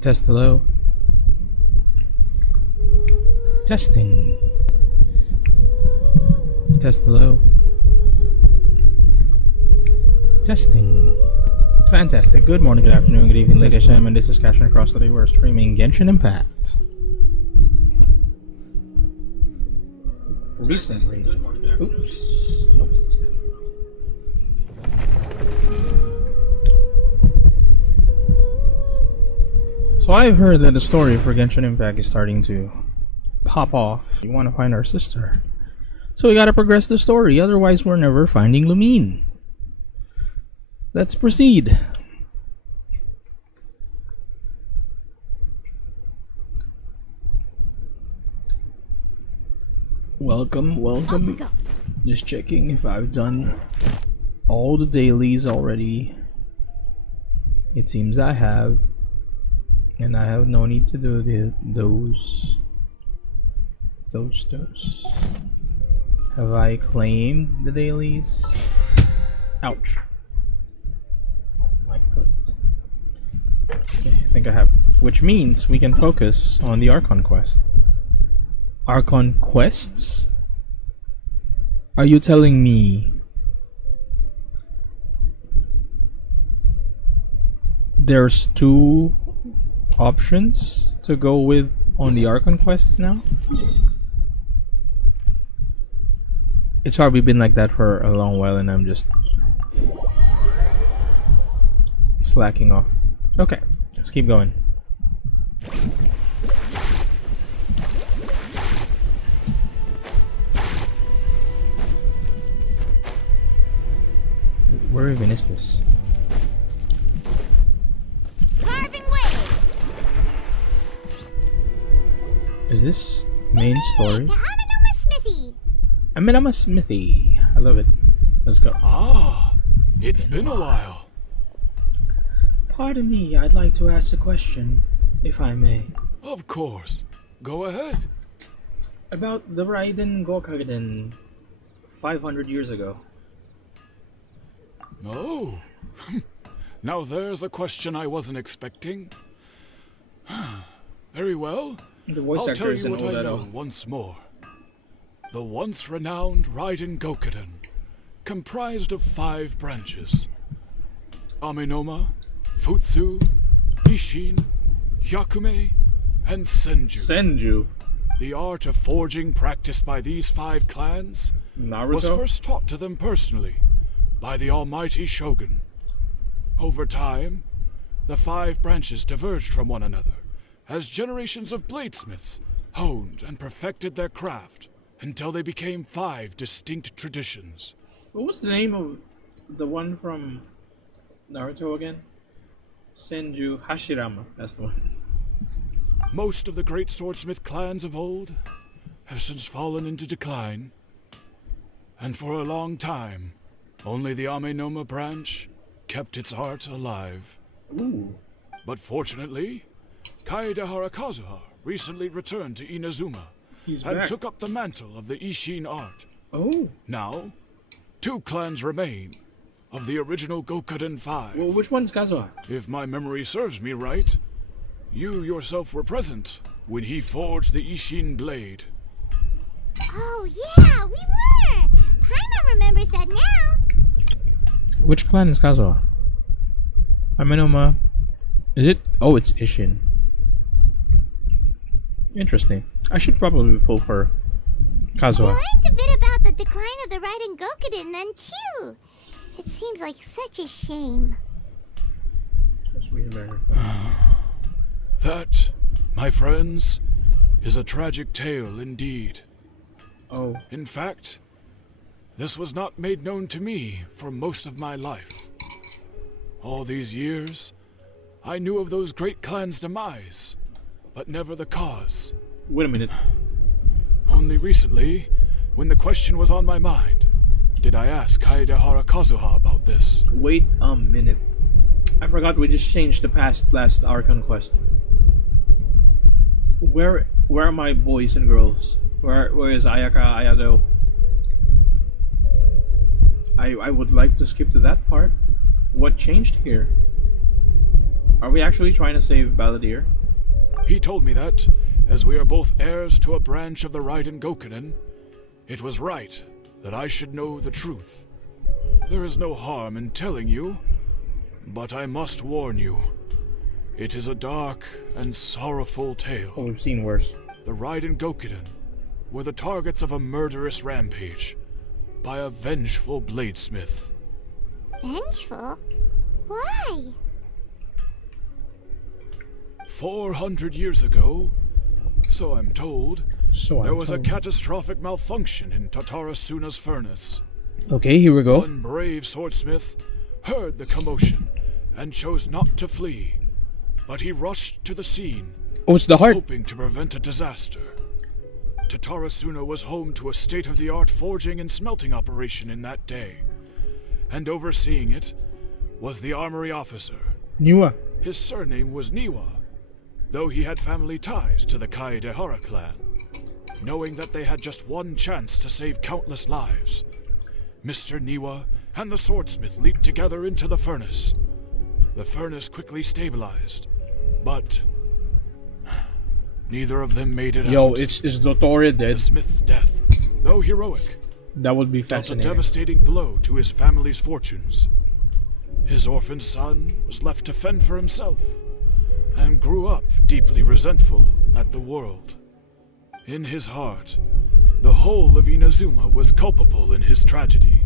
Test hello. Testing. Test hello. Testing. Fantastic. Good morning, good afternoon, good evening, ladies and gentlemen. This is Cashin Across Today. We're streaming Genshin Impact. Recently. Oops. Nope. So I've heard that the story for Genshin Impact is starting to pop off. We want to find our sister. So we gotta progress the story, otherwise we're never finding Lumine. Let's proceed. Welcome. Just checking if I've done all the dailies already. It seems I have. And I have no need to do those. Have I claimed the dailies? Ouch. My foot. Okay, I think I have. Which means we can focus on the Archon quest. Archon quests? Are you telling me there's two options to go with on the Archon quests now? It's probably been like that for a long while and I'm just slacking off. Okay, let's keep going. Where even is this? Is this main story? Aminama Smithy. I love it. Let's go. Ah, it's been a while. Pardon me, I'd like to ask a question, if I may. Of course. Go ahead. About the Raiden Gokaden 500 years ago. Oh. Now there's a question I wasn't expecting. Very well. The voice I'll actor tell is you an what old I know Edo. once more. The once renowned Raiden Gokaden, comprised of 5 branches: Amenoma, Futsu, Ishin, Hyakume, and Senju. The art of forging practiced by these 5 clans was first taught to them personally by the almighty Shogun. Over time, the 5 branches diverged from one another as generations of bladesmiths honed and perfected their craft until they became 5 distinct traditions. What was the name of the one from Naruto again? Senju Hashirama, that's the one. Most of the great swordsmith clans of old have since fallen into decline, and for a long time, only the Amenoma branch kept its art alive. Ooh. But fortunately, Kaede Harakazuha recently returned to Inazuma and took up the mantle of the Ishin art. Oh. Now, 2 clans remain of the original Gokaden 5. Well, which one's Kazuha? If my memory serves me right, you yourself were present when he forged the Ishin blade. Oh yeah, we were! Paimon remembers that now! Which clan is Kazuha? Amenoma. Is it? Oh, it's Ishin. Interesting. I should probably pull for Kazuha. We learned a bit about the decline of the Raiden Gokaden then too. It seems like such a shame. That, my friends, is a tragic tale indeed. Oh. In fact, this was not made known to me for most of my life. All these years, I knew of those great clans' demise, but never the cause. Wait a minute. Only recently, when the question was on my mind, did I ask Kaede Harakazuha about this. Wait a minute. I forgot we just changed the last Archon quest. Where are my boys and girls? Where is Ayaka Ayado? I would like to skip to that part. What changed here? Are we actually trying to save Balladeer? He told me that, as we are both heirs to a branch of the Raiden Gokunin, it was right that I should know the truth. There is no harm in telling you, but I must warn you. It is a dark and sorrowful tale. Oh, we've seen worse. The Raiden Gokunin were the targets of a murderous rampage by a vengeful bladesmith. Vengeful? Why? 400 years ago, so I'm told, So there I'm was a told. catastrophic malfunction in Tatarasuna's furnace. Okay, here we go. One brave swordsmith heard the commotion and chose not to flee, but he rushed to the scene, Oh, it's the heart. hoping to prevent a disaster. Tatarasuna was home to a state-of-the-art forging and smelting operation in that day, and overseeing it was the armory officer. Niwa. His surname was Niwa, though he had family ties to the Kaedehara clan. Knowing that they had just one chance to save countless lives, Mr. Niwa and the swordsmith leaped together into the furnace. The furnace quickly stabilized, but neither of them made it Yo, out. is Dottore The dead? smith's death, though heroic, That would be dealt a fascinating. devastating blow to his family's fortunes. His orphaned son was left to fend for himself, and grew up deeply resentful at the world. In his heart, the whole of Inazuma was culpable in his tragedy.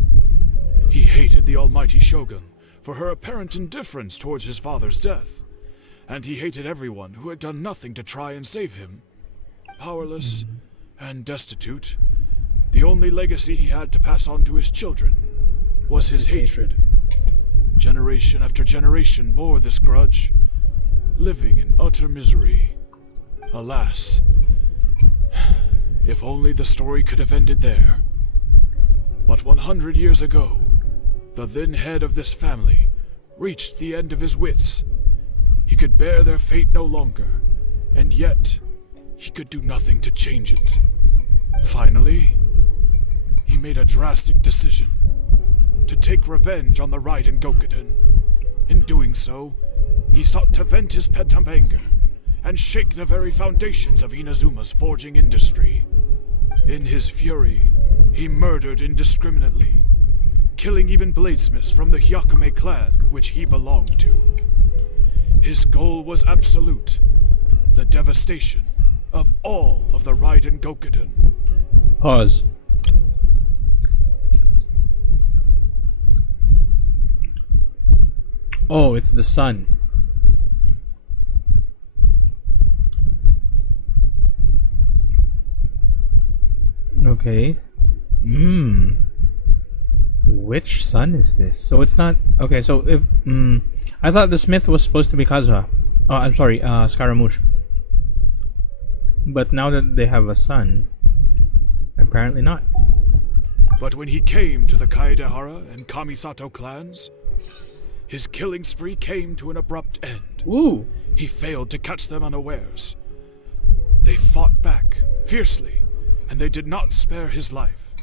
He hated the almighty shogun for her apparent indifference towards his father's death, and he hated everyone who had done nothing to try and save him. Powerless and destitute, the only legacy he had to pass on to his children was his hatred. Generation after generation bore this grudge, living in utter misery. Alas, if only the story could have ended there. But 100 years ago, the then head of this family reached the end of his wits. He could bear their fate no longer, and yet he could do nothing to change it. Finally, he made a drastic decision to take revenge on the Raiden Gokunin. In doing so, he sought to vent his pent-up anger and shake the very foundations of Inazuma's forging industry. In his fury, he murdered indiscriminately, killing even bladesmiths from the Hyakume clan which he belonged to. His goal was absolute, the devastation of all of the Raiden Gokunin. Pause. Oh, it's the sun. Okay. Which sun is this? So it's not okay. So if I thought the smith was supposed to be Kazuha. Oh, I'm sorry, Scaramouche. But now that they have a son, apparently not. But when he came to the Kaedehara and Kamisato clans, his killing spree came to an abrupt end. Ooh. He failed to catch them unawares. They fought back fiercely, and they did not spare his life.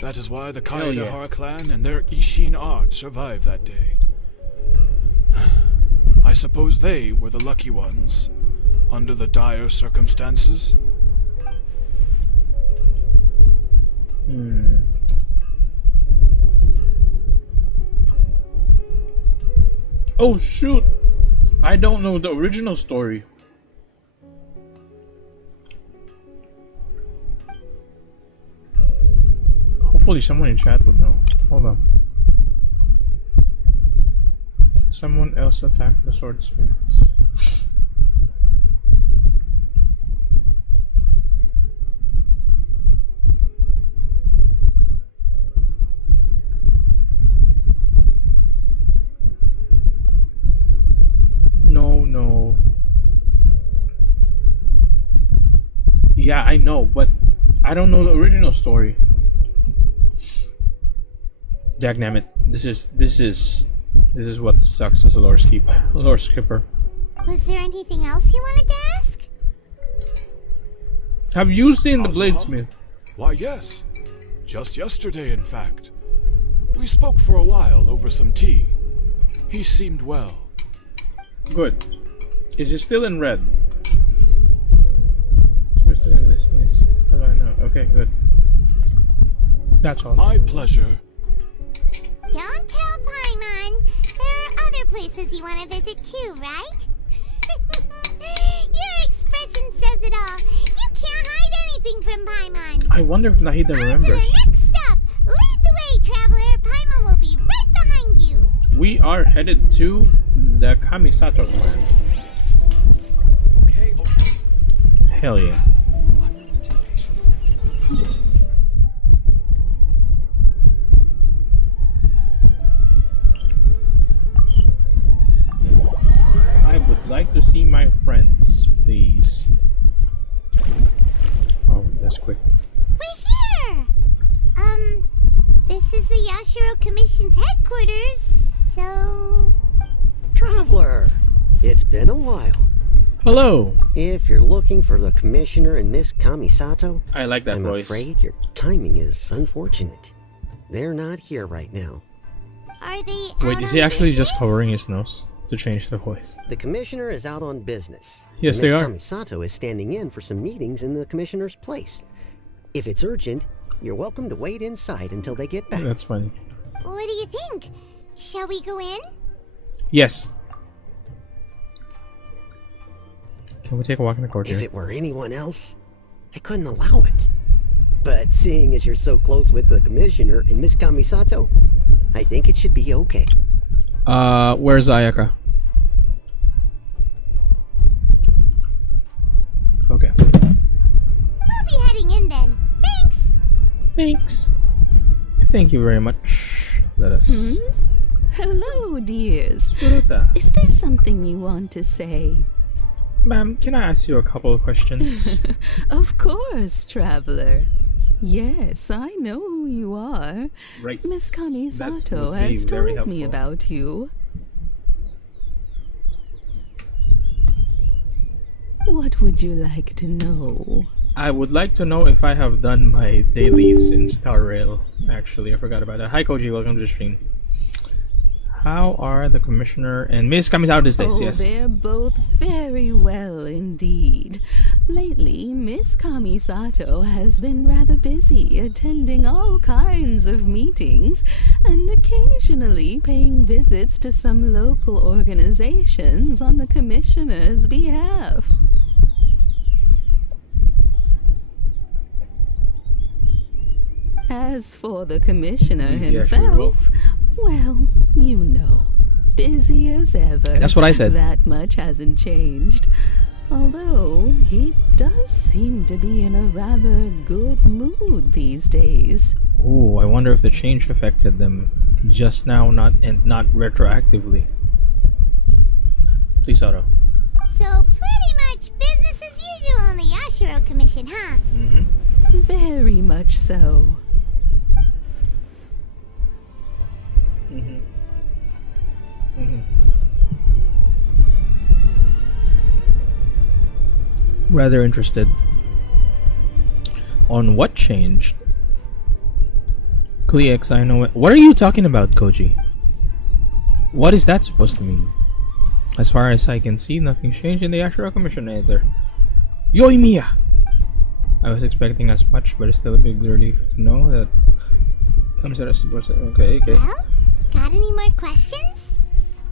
That is why the Hell yeah. Kaedehara clan and their Ishin art survived that day. I suppose they were the lucky ones, under the dire circumstances. Oh shoot! I don't know the original story. Hopefully someone in chat would know. Hold on. Someone else attacked the swordsmiths. No. Yeah, I know, but I don't know the original story. Dagnammit. This is what sucks as a lore skipper. Was there anything else you wanted to ask? Have you seen the Kazuha? bladesmith? Why, yes. Just yesterday, in fact. We spoke for a while over some tea. He seemed well. Good. Is it still in red? We're still in this place. How do I know? Okay, good. That's all. My pleasure. Don't tell Paimon. There are other places you want to visit too, right? Your expression says it all. You can't hide anything from Paimon. I wonder if Nahida On to remembers. the next stop. Lead the way, traveler. Paimon will be right behind you. We are headed to the Kamisato clan. Okay. Hell yeah. Unlimited patience. I would like to see my friends, please. Oh, that's quick. We're here. This is the Yashiro Commission's headquarters, so... Traveler, it's been a while. Hello. If you're looking for the Commissioner and Miss Kamisato, I like that I'm voice. afraid your timing is unfortunate. They're not here right now. Are they Wait, out is on he actually just business? covering his nose to change the voice? The Commissioner is out on business. Yes, Miss they are. Kamisato is standing in for some meetings in the Commissioner's place. If it's urgent, you're welcome to wait inside until they get back. That's funny. What do you think? Shall we go in? Yes. Can we take a walk in the If courtyard? it were anyone else, I couldn't allow it. But seeing as you're so close with the Commissioner and Miss Kamisato, I think it should be okay. Where's Ayaka? Okay. We'll be heading in then. Thanks. Thanks. Thank you very much. Let us. Hello, dears. Furuta. Is there something you want to say? Ma'am, can I ask you a couple of questions? Of course, traveler. Yes, I know who you are. Right. Miss That Kamisato would be has very told me helpful. about you. What would you like to know? I would like to know if I have done my dailies in Star Rail. Actually, I forgot about that. Hi, Koji. Welcome to the stream. How are the Commissioner and Miss Kamisato these days? Oh, Yes. they're both very well indeed. Lately, Miss Kamisato has been rather busy attending all kinds of meetings and occasionally paying visits to some local organizations on the Commissioner's behalf. As for the Commissioner Busy as usual. himself, well, you know, busy as ever. That's what I said. That much hasn't changed. Although, he does seem to be in a rather good mood these days. Ooh, I wonder if the change affected them just now, not retroactively. Please, Otto. So pretty much business as usual in the Yashiro Commission, huh? Mm-hmm. Very much so. Mm-hmm. Mm-hmm. Rather interested on what changed. Clex, I know it. What are you talking about, Koji? What is that supposed to mean? As far as I can see, nothing changed in the Yashiro Commission either. Yoimiya! I was expecting as much, but it's still a big relief to know that. Okay. Well, got any more questions?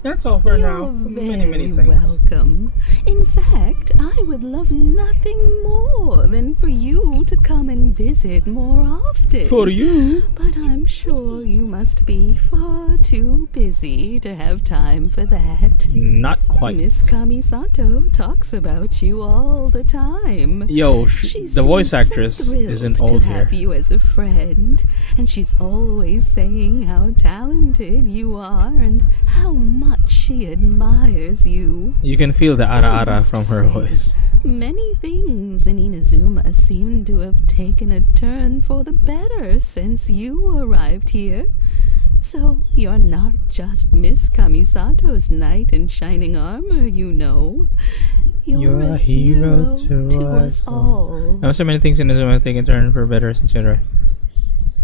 That's all for now. You're Many very thanks. welcome. In fact, I would love nothing more than for you to come and visit more often. For you? But I'm sure you must be far too busy to have time for that. Not quite. Miss Kamisato talks about you all the time. Yo, She the voice seems actress so thrilled isn't old to here. have you as a friend, and she's always saying how talented you are and how much she admires you. You can feel the I ara must from her say, voice. Many things in Inazuma seem to have taken a turn for the better since you arrived here. So you're not just Miss Kamisato's knight in shining armor, you know. You're a hero to us all. Now, so many things in this have taken a turn for better since you're right.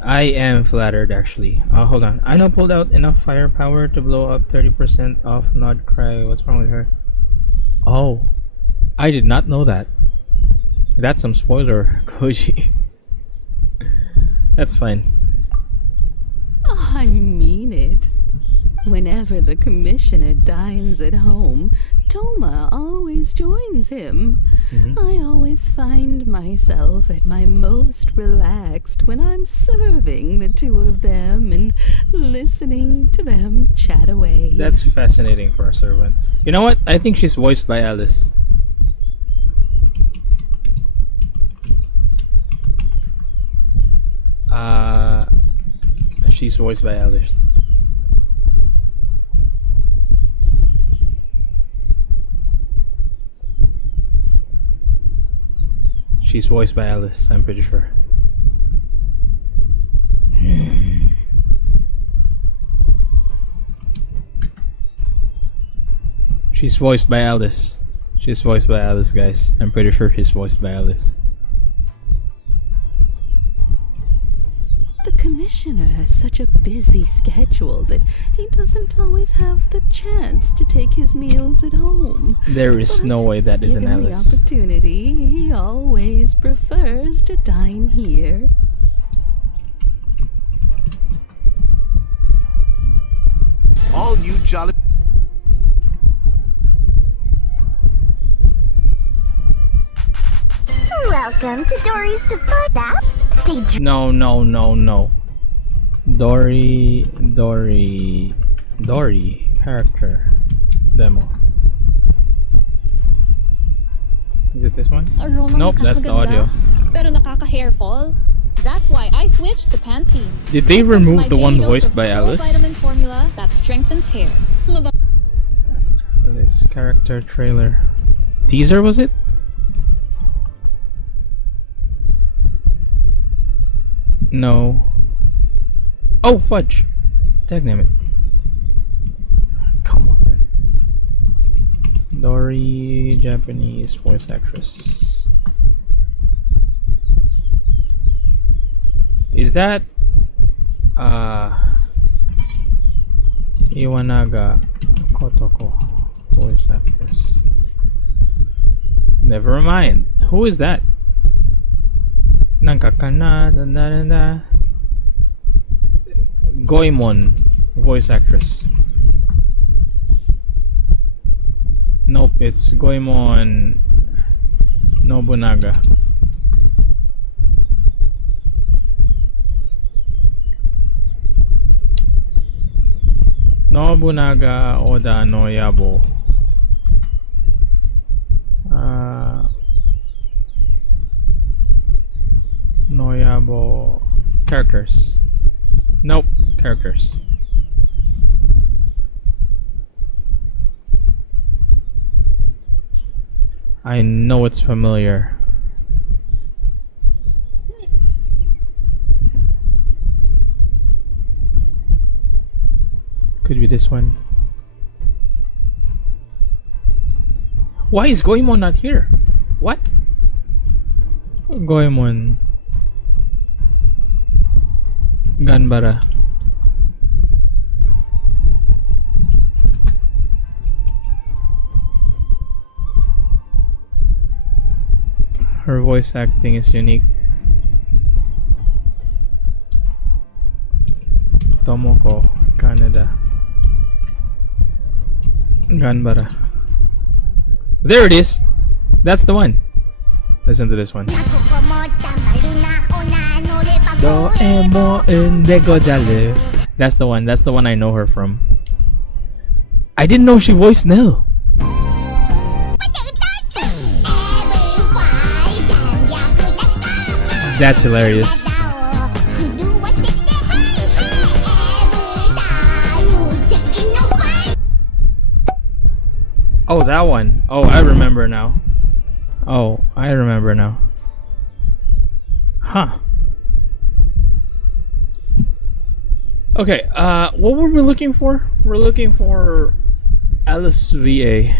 I am flattered, actually. Hold on. I know pulled out enough firepower to blow up 30% off Nod Cry. What's wrong with her? Oh, I did not know that. That's some spoiler, Koji. That's fine. I mean it. Whenever the commissioner dines at home, Toma always joins him. I always find myself at my most relaxed when I'm serving the two of them and listening to them chat away. That's fascinating for a servant. You know what? I think she's voiced by Alice. She's voiced by Alice. She's voiced by Alice, I'm pretty sure. She's voiced by Alice. She's voiced by Alice, guys. I'm pretty sure she's voiced by Alice. The commissioner has such a busy schedule that he doesn't always have the chance to take his meals at home. There is no way that is an Given the Alice. opportunity, he always prefers to dine here. All new Jolly. Welcome to Dory's Device app. Stay No. Dory character demo. Is it this one? Nope, that's the audio. Pero nakaka-hairfall. That's why I switched to Pantene. Did they It comes remove my the one daily dose voiced of by full Alice? vitamin formula that strengthens hair. This character trailer. Teaser, was it? No. Oh, fudge. Dagnamit. Come on, man. Dory, Japanese voice actress. Is that Iwanaga Kotoko voice actress? Never mind. Who is that? Nankakana da. Goemon voice actress. Nope, it's Goemon Nobunaga. Nobunaga Oda no Yabo. Noyabo characters. Nope, characters. I know it's familiar. Could be this one. Why is Goemon not here? What? Goemon Ganbara. Her voice acting is unique. Tomoko Kaneda. Ganbara. There it is! That's the one. Listen to this one. That's the one. That's the one I know her from. I didn't know she voiced Nell. That's hilarious. Oh, that one. Oh, I remember now. Oh, I remember now. Huh. Okay, what were we looking for? We're looking for Alice VA.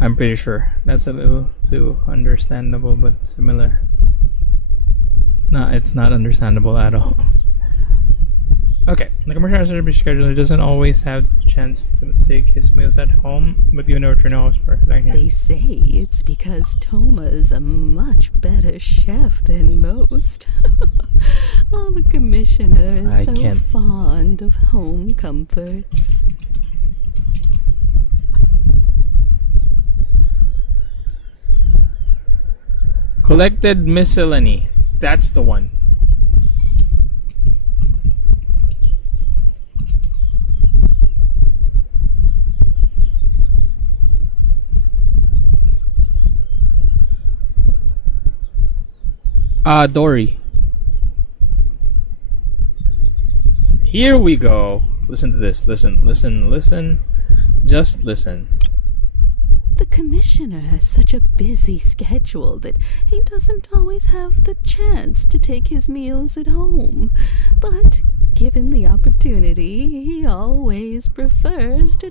I'm pretty sure. That's a little too understandable, but similar. No, it's not understandable at all. Okay, the commercial service scheduler doesn't always have a chance to take his meals at home, but you know what you know is perfect. They say it's because Toma's a much better chef than most. Oh, the commissioner is I so can't. fond of home comforts. Collected miscellany. That's the one. Dory. Here we go. Listen to this. Listen. Just listen. The commissioner has such a busy schedule that he doesn't always have the chance to take his meals at home. But given the opportunity, he always prefers to...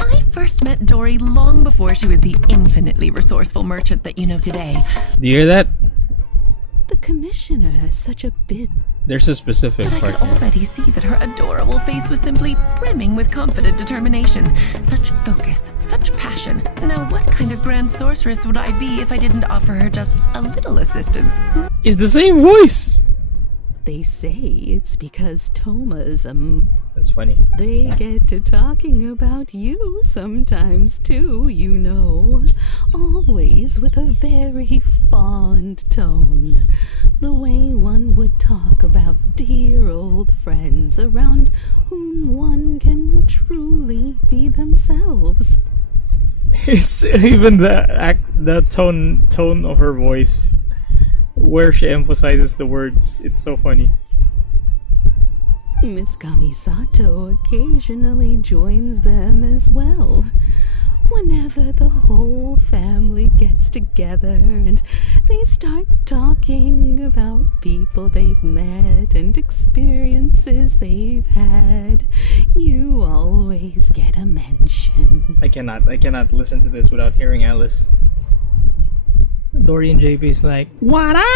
I first met Dory long before she was the infinitely resourceful merchant that you know today. Do you hear that? The commissioner has such a busy... There's a specific But I part could here. already see that her adorable face was simply brimming with confident determination. Such focus, such passion. Now what kind of grand sorceress would I be if I didn't offer her just a little assistance? It's the same voice! They say it's because Toma's That's funny. They get to talking about you sometimes too, you know. Always with a very fond tone. The way one would talk about dear old friends around whom one can truly be themselves. It's even the tone of her voice, where she emphasizes the words. It's so funny. Miss Kamisato occasionally joins them as well. Whenever the whole family gets together and they start talking about people they've met and experiences they've had, you always get a mention. I cannot listen to this without hearing Alice. Dory and JP is like, watashi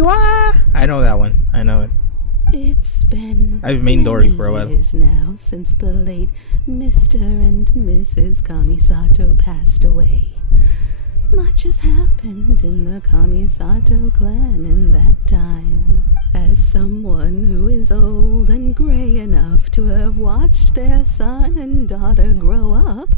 wa. I know that one. I know it. It's been I've mained Dory for a while. years now since the late Mr. and Mrs. Kamisato passed away. Much has happened in the Kamisato clan in that time. As someone who is old and gray enough to have watched their son and daughter grow up,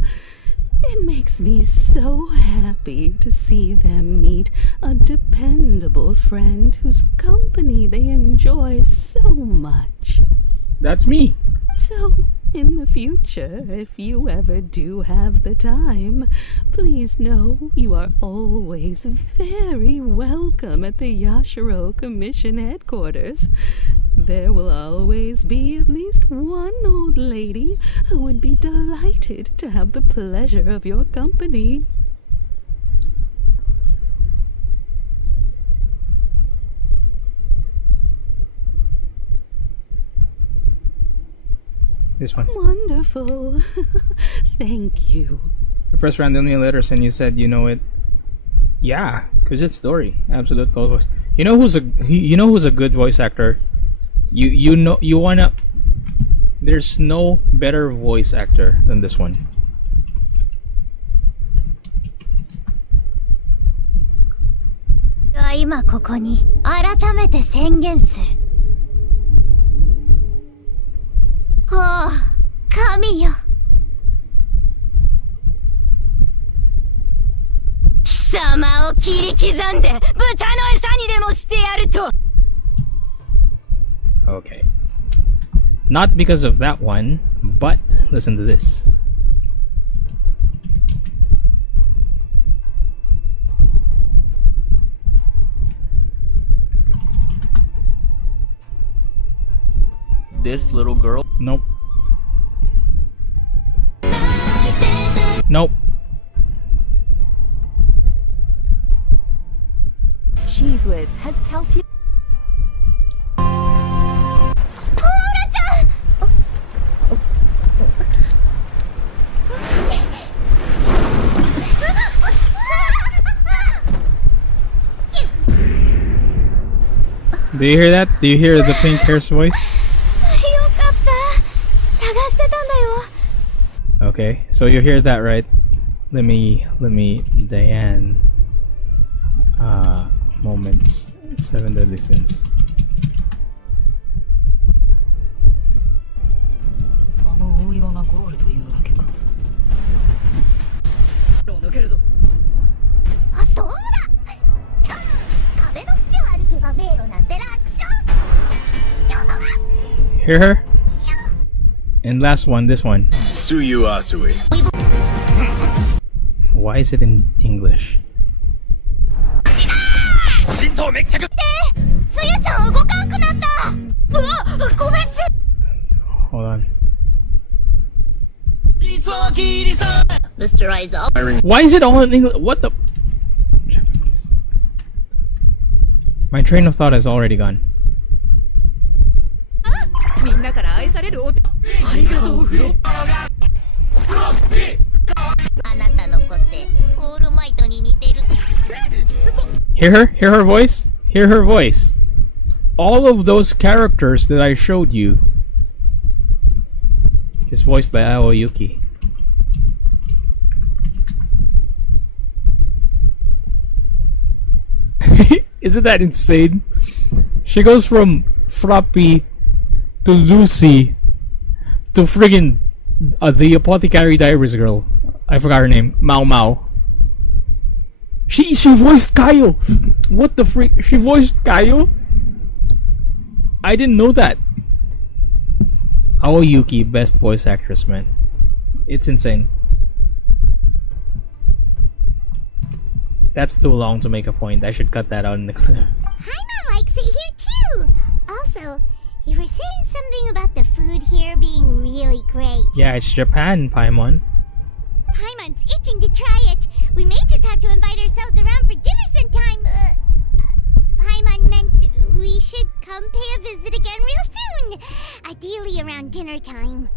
it makes me so happy to see them meet a dependable friend whose company they enjoy so much. That's me. So, in the future, if you ever do have the time, please know you are always very welcome at the Yashiro Commission headquarters. There will always be at least one old lady who would be delighted to have the pleasure of your company. This one. Wonderful. Thank you. You pressed randomly letters and you said you know it. Yeah, because it's Dory. Absolute gold voice. You know who's a good voice actor? You know you wanna. There's no better voice actor than this one. 今ここに改めて宣言する。おお、神よ。貴様を切り刻んで豚の餌にでもしてやると。Okay. Not because of that one, but listen to this. This little girl. Nope. Nope. Cheese Whiz has calcium. Do you hear that? Do you hear the pink hair's voice? よかった。探してたんだよ。 Okay, so you hear that, right? Let me, Diane. Moments. 7 deadly sins. あの大岩がゴールというわけか。抜けるぞ。あ、そうだ。壁の縁を歩けば迷路なんて楽勝。 Hear her? And last one, this one. Suyu Asui. Why is it in English? つゆちゃん動かんくなった。うわ、ごめん。 Hold on. Mr. Aizawa. Why is it all in English? What the? Japanese. My train of thought is already gone. みんなから愛されるお手。ありがとう。あなたの個性、オールマイトに似てる。 Hear her? Hear her voice? Hear her voice. All of those characters that I showed you is voiced by Aoyuki. Isn't that insane? She goes from Frappy to Lucy to friggin' the Apothecary Diaries girl. I forgot her name. Mao Mao. She voiced Kaio. What the freak? She voiced Kaio? I didn't know that. Aoyuki, best voice actress, man. It's insane. That's too long to make a point. I should cut that out in the clip. Paimon likes it here too. Also, you were saying something about the food here being really great. Yeah, it's Japan, Paimon. Paimon's itching to try it. We may just have to invite ourselves around for dinner sometime. Paimon meant we should come pay a visit again real soon. Ideally around dinner time.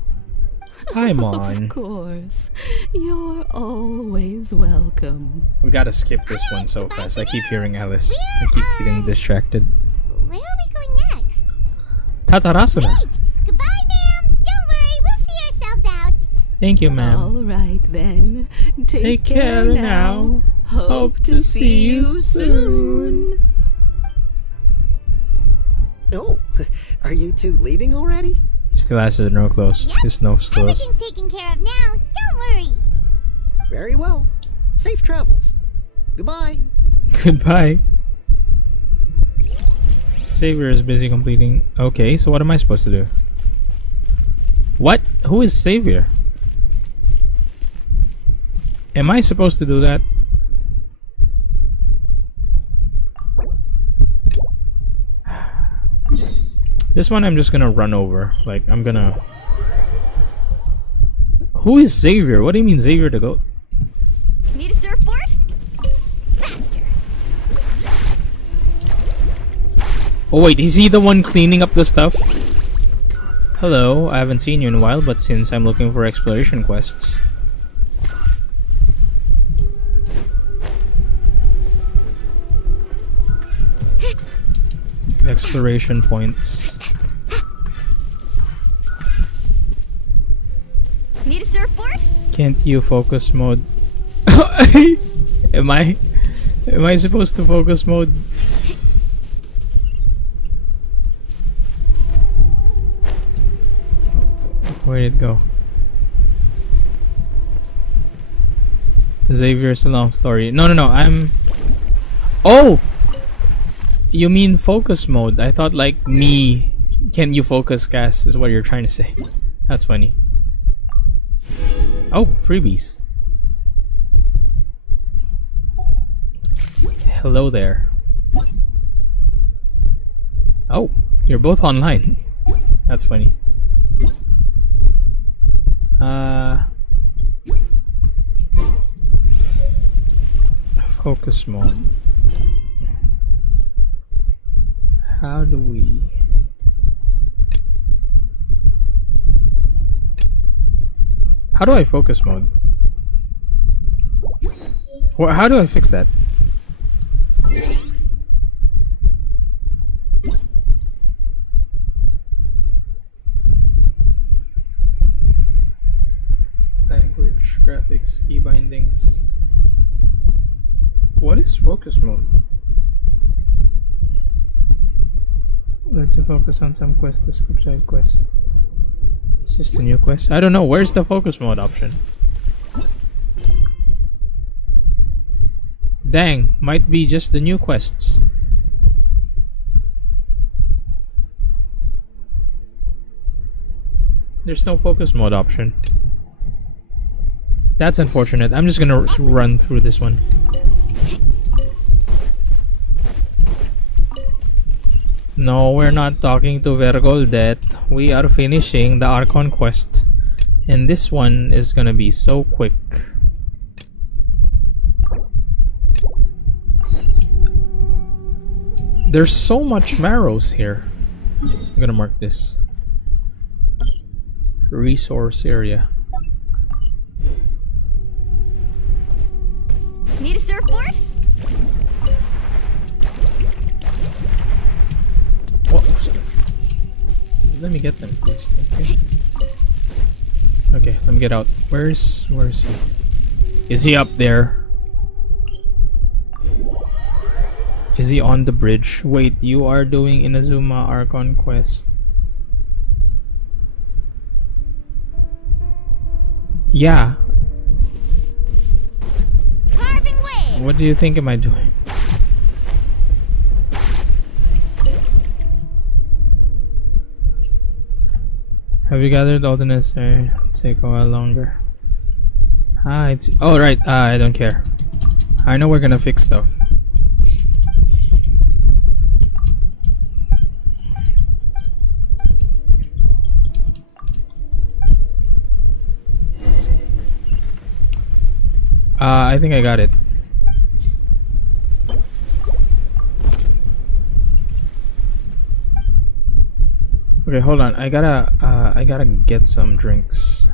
Paimon. Of course. You're always welcome. We gotta skip this one so fast. I keep hearing Alice. I keep getting distracted. Where are we going next? Tatarasuna. Wait! Goodbye, ma'am! Don't worry, we'll see ourselves out. Thank you, ma'am. All right then. Take care now. Hope to see you soon. Oh, are you two leaving already? Still has the no close. Yep. His nose closed. Everything's taken care of now. Don't worry. Very well. Safe travels. Goodbye. Goodbye. Savior is busy completing. Okay, so what am I supposed to do? What? Who is Savior? Am I supposed to do that? This one I'm just gonna run over. Like, I'm gonna... Who is Xavier? What do you mean Xavier to go? Need a surfboard? Faster. Oh wait, is he the one cleaning up the stuff? Hello, I haven't seen you in a while, but since I'm looking for exploration quests... Exploration points. Need a surfboard? Can't you focus mode? Am I supposed to focus mode? Where did it go? Xavier's a long story. No, I'm... Oh! You mean focus mode? I thought like me. Can you focus, Cass? Is what you're trying to say. That's funny. Oh, freebies. Hello there. Oh, you're both online. That's funny. Focus mode. How do we... How do I focus mode? Well, how do I fix that? is focus mode? Let's focus on some quests to skip side quests. Is this the new quest? I don't know. Where's the focus mode option? Dang, might be just the new quests. There's no focus mode option. That's unfortunate. I'm just gonna run through this one. No, we're not talking to Vergoldet. We are finishing the Archon quest. And this one is gonna be so quick. There's so much marrows here. I'm gonna mark this. Resource area. Need a surfboard? What? Let me get them, please. Thank you. Okay, let me get out. Where is he? Is he up there? Is he on the bridge? Wait, you are doing Inazuma Archon quest. Yeah. Carving way. What do you think am I doing? Have you gathered all the necessary? Take a while longer. Ah, it's oh right. I don't care. I know we're gonna fix stuff. I think I got it. Okay, hold on. I gotta get some drinks.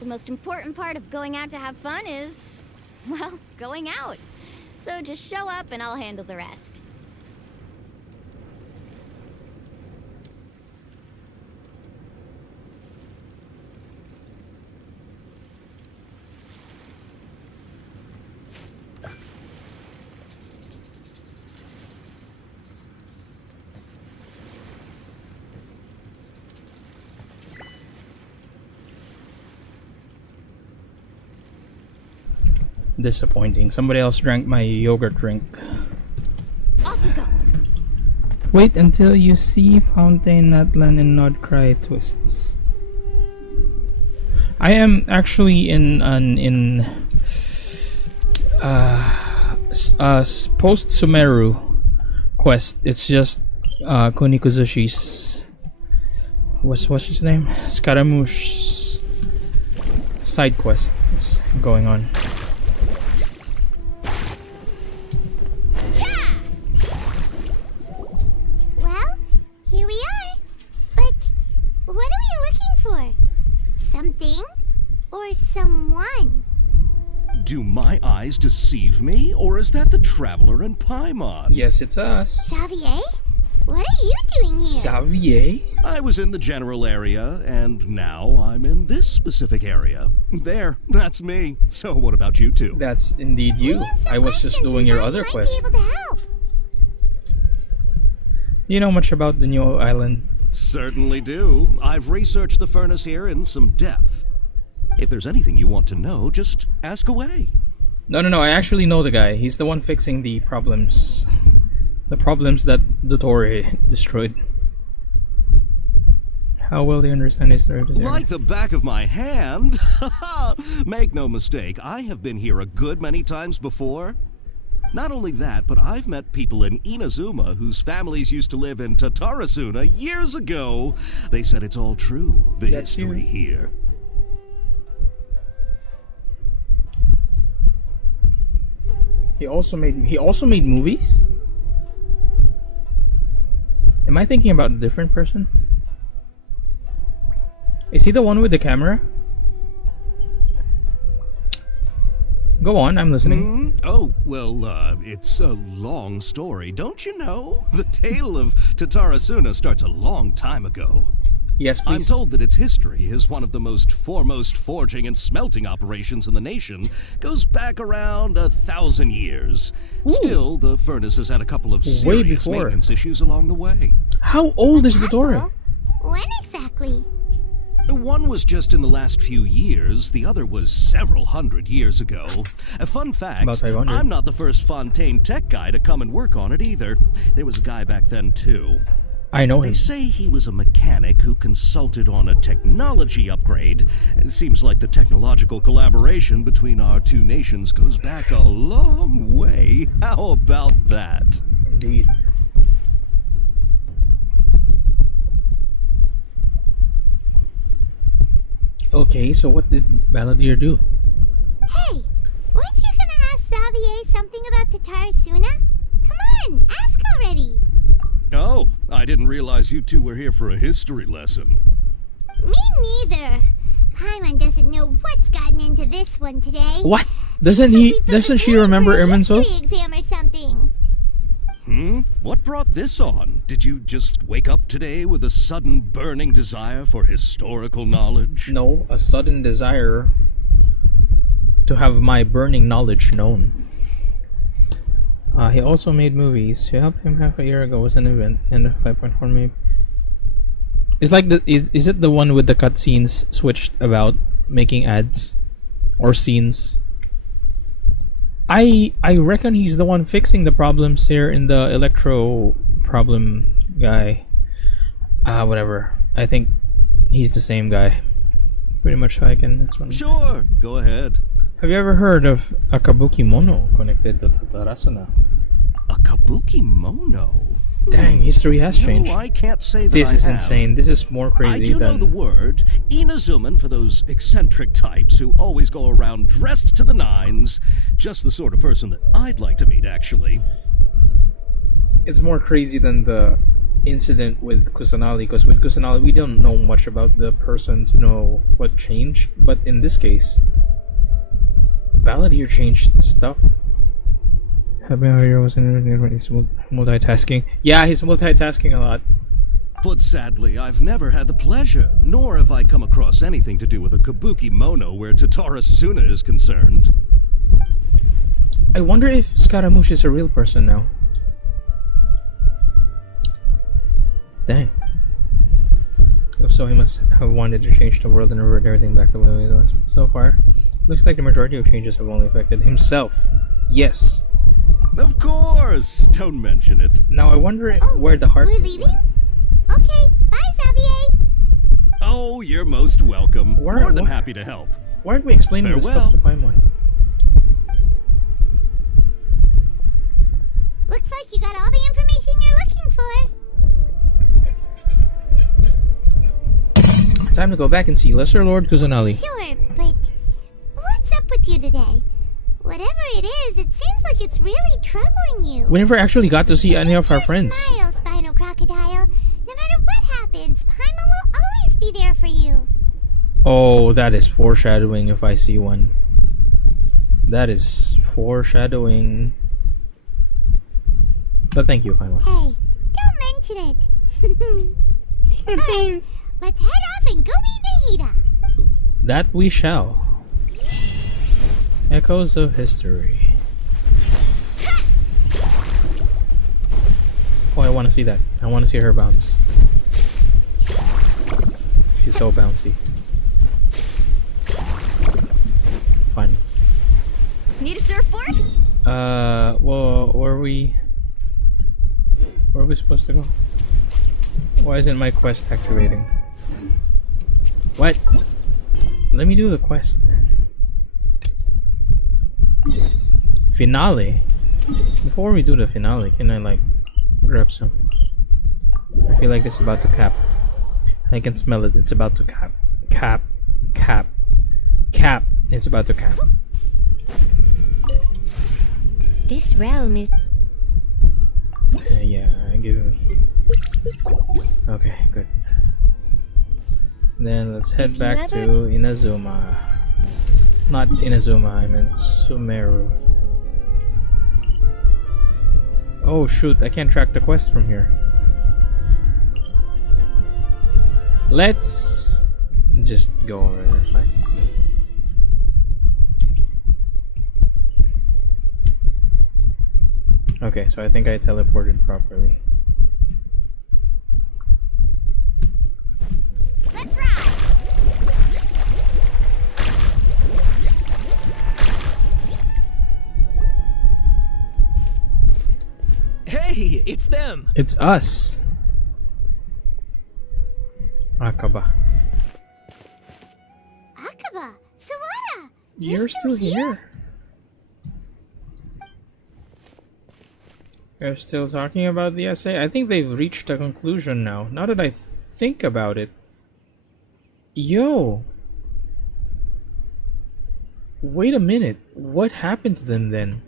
The most important part of going out to have fun is, well, going out. So just show up and I'll handle the rest. Disappointing. Somebody else drank my yogurt drink. Off we go. Wait until you see Fountain, Natlan, and Nodcry twists. I am actually in post Sumeru quest. It's just Kunikuzuchi's what's his name? Scaramouche side quest is going on. Do my eyes deceive me, or is that the Traveler and Paimon? Yes, it's us. Xavier? What are you doing here? Xavier? I was in the general area, and now I'm in this specific area. There, that's me. So what about you two? That's indeed you. I was just doing your other quest. Be able to help. You know much about the new island Certainly do. I've researched the furnace here in some depth. If there's anything you want to know, just ask away. No. I actually know the guy. He's the one fixing the problems. The problems that the Torii destroyed. How well do you understand his story? Like the back of my hand? Make no mistake, I have been here a good many times before. Not only that, but I've met people in Inazuma whose families used to live in Tatarasuna years ago. They said it's all true, the That's history you. here. He also made movies? Am I thinking about a different person? Is he the one with the camera? Go on, I'm listening. Oh, well, it's a long story, don't you know? The tale of Tatarasuna starts a long time ago. Yes, I'm please. told that its history is one of the most foremost forging and smelting operations in the nation. Goes back around 1,000 years. Ooh. Still, the furnace has had a couple of Way serious before. maintenance issues along the way. How old is the Torii? When exactly? One was just in the last few years, the other was several hundred years ago. A fun fact, About 500. I'm not the first Fontaine tech guy to come and work on it either. There was a guy back then too. I know They him. say he was a mechanic who consulted on a technology upgrade. It seems like the technological collaboration between our two nations goes back a long way. How about that? Indeed. Okay, so what did Balladeer do? Hey, weren't you gonna ask Xavier something about Tatarasuna? Come on, ask already. Oh, I didn't realize you two were here for a history lesson. Me neither. Paimon doesn't know what's gotten into this one today. What? Doesn't she remember Irminsul? History exam or something. What brought this on? Did you just wake up today with a sudden burning desire for historical knowledge? No, a sudden desire to have my burning knowledge known. He also made movies. She helped him half a year ago was an event and a 5.4 maybe. It's like is it the one with the cutscenes switched about making ads or scenes? I reckon he's the one fixing the problems here in the electro problem guy. Whatever. I think he's the same guy. Pretty much how I can. That's one. Sure, go ahead. Have you ever heard of a kabuki mono connected to Tatarasuna? A kabuki mono? Dang, history has changed. No, I can't say that This I is have. insane. This is more I crazy do know than the word. Inazuman for those eccentric types who always go around dressed to the nines. Just the sort of person that I'd like to meet, actually. it's more crazy than the incident with Kusanali, because with Kusanali we don't know much about the person to know what changed, but in this case Balladeer changed stuff. He's multitasking. Yeah, he's multitasking a lot. But sadly, I've never had the pleasure, nor have I come across anything to do with a kabuki mono where Tatarasuna is concerned. I wonder if Scaramouche is a real person now. Dang. If so, he must have wanted to change the world and revert everything back to the way it was. So far, looks like the majority of changes have only affected himself. Yes. Of course! Don't mention it. Now I wonder where the heart We're is. leaving? Okay, bye, Xavier. Oh, you're most welcome. Where- More than where- happy to help. Why aren't we explaining this Farewell. stuff to Paimon? Looks like you got all the information you're looking for. Time to go back and see Lesser Lord Kusanali. Sure, but what's up with you today? Whatever it is, it seems like it's really troubling you. We never actually got to see any of our friends. Smile, Spinal Crocodile. No matter what happens, Paimon will always be there for you. Oh, that is foreshadowing if I see one. That is foreshadowing. But thank you, Paimon. Hey, don't mention it. Alright, let's head off and go meet Nahida. That we shall. Echoes of history. Oh, I want to see that. I want to see her bounce. She's so bouncy. Fun. Need a surfboard? Well, where are we supposed to go? Why isn't my quest activating? What? Let me do the quest, man. Finale? Before we do the finale, can I like grab some? I feel like this is about to cap. I can smell it. It's about to cap. Cap. Cap. Cap. It's about to cap. This realm is... Yeah, give me. Okay, good. Then let's head back to Inazuma. Not Inazuma, I meant Sumeru. Oh shoot, I can't track the quest from here. Let's just go over there, fine. Okay, so I think I teleported properly. Let's ride! Hey, it's them! It's us! Akaba. Akaba! Sawada! You're still here? They're still talking about the essay? I think they've reached a conclusion now. Now that I think about it. Yo! Wait a minute. What happened to them then?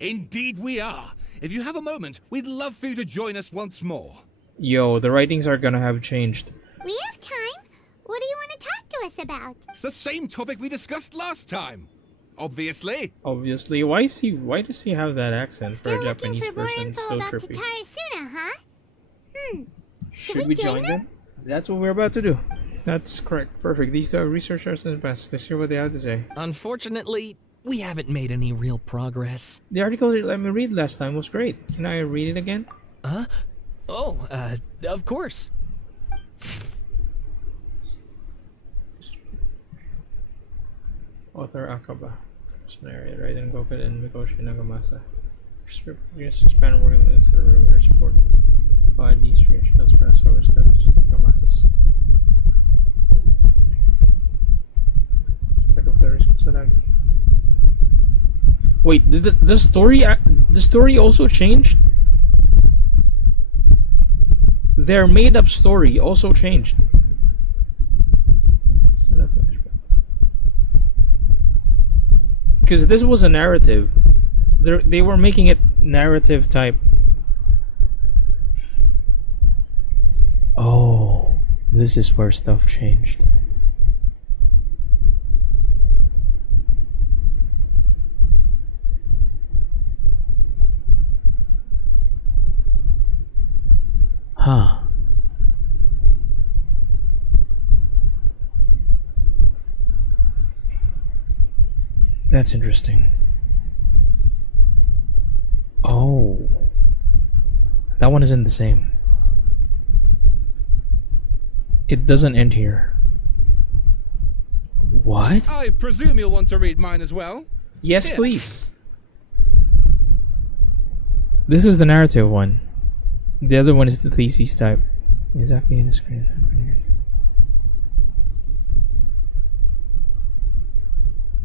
Indeed we are. If you have a moment, we'd love for you to join us once more. Yo, the writings are gonna have changed. We have time. What do you want to talk to us about? It's the same topic we discussed last time. Obviously. Obviously. Why does he have that accent for Still a looking Japanese for more person? info So about trippy. Kitarasuna, huh? Should we join them? That's what we're about to do. That's correct. Perfect. These two are researchers in the past. Let's hear what they have to say. Unfortunately, we haven't made any real progress. The article that you let me read last time was great. Can I read it again? Huh? Oh, of course. Author Akaba. Scenario, Raiden Goku and Mikoshi Nagamasa. Script just expand working with the rumor support by these strange transparency over steps Nagamasas. Wait, did the story also changed? Their made up story also changed. Because this was a narrative. They were making it narrative type. Oh, this is where stuff changed. Huh. That's interesting. Oh. That one isn't the same. It doesn't end here. What? I presume you'll want to read mine as well? Yes, Here. please. This is the narrative one. The other one is the thesis type. Exactly in the screen.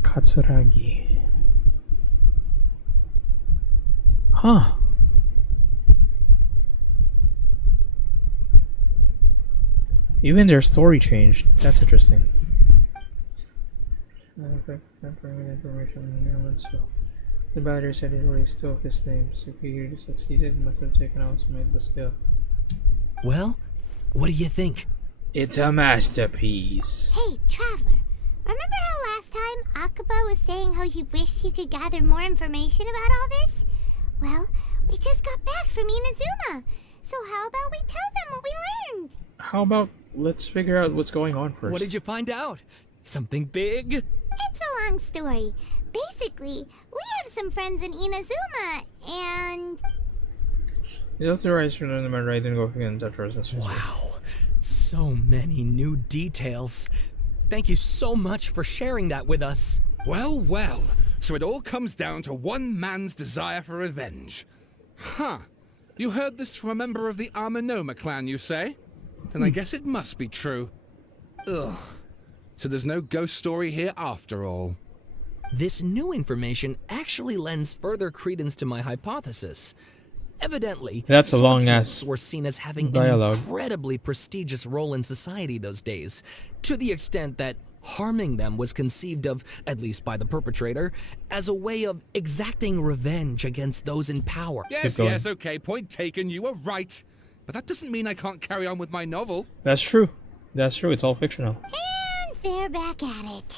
Katsuragi. Huh. Even their story changed. That's interesting. The battery said it erased two of his names. If he succeeded, must have taken out some but still. Well, what do you think? It's a masterpiece. Hey, Traveler. Remember how last time Akaba was saying how he wished he could gather more information about all this? Well, we just got back from Inazuma. So how about we tell them what we learned? How about let's figure out what's going on first? What did you find out? Something big? It's a long story. Basically, we have some friends in Inazuma, and... It's also right to learn about Raiden Goku and Tetris. Wow. So many new details. Thank you so much for sharing that with us. Well, well. So it all comes down to one man's desire for revenge. Huh. You heard this from a member of the Armanoma clan, you say? Then I guess it must be true. Ugh. So there's no ghost story here after all. This new information actually lends further credence to my hypothesis. Evidently, That's a long ass swordsmiths were seen as having dialogue. an incredibly prestigious role in society those days, to the extent that harming them was conceived of, at least by the perpetrator, as a way of exacting revenge against those in power. Yes, okay, point taken, you were right. But that doesn't mean I can't carry on with my novel. That's true. That's true. It's all fictional. And they're back at it.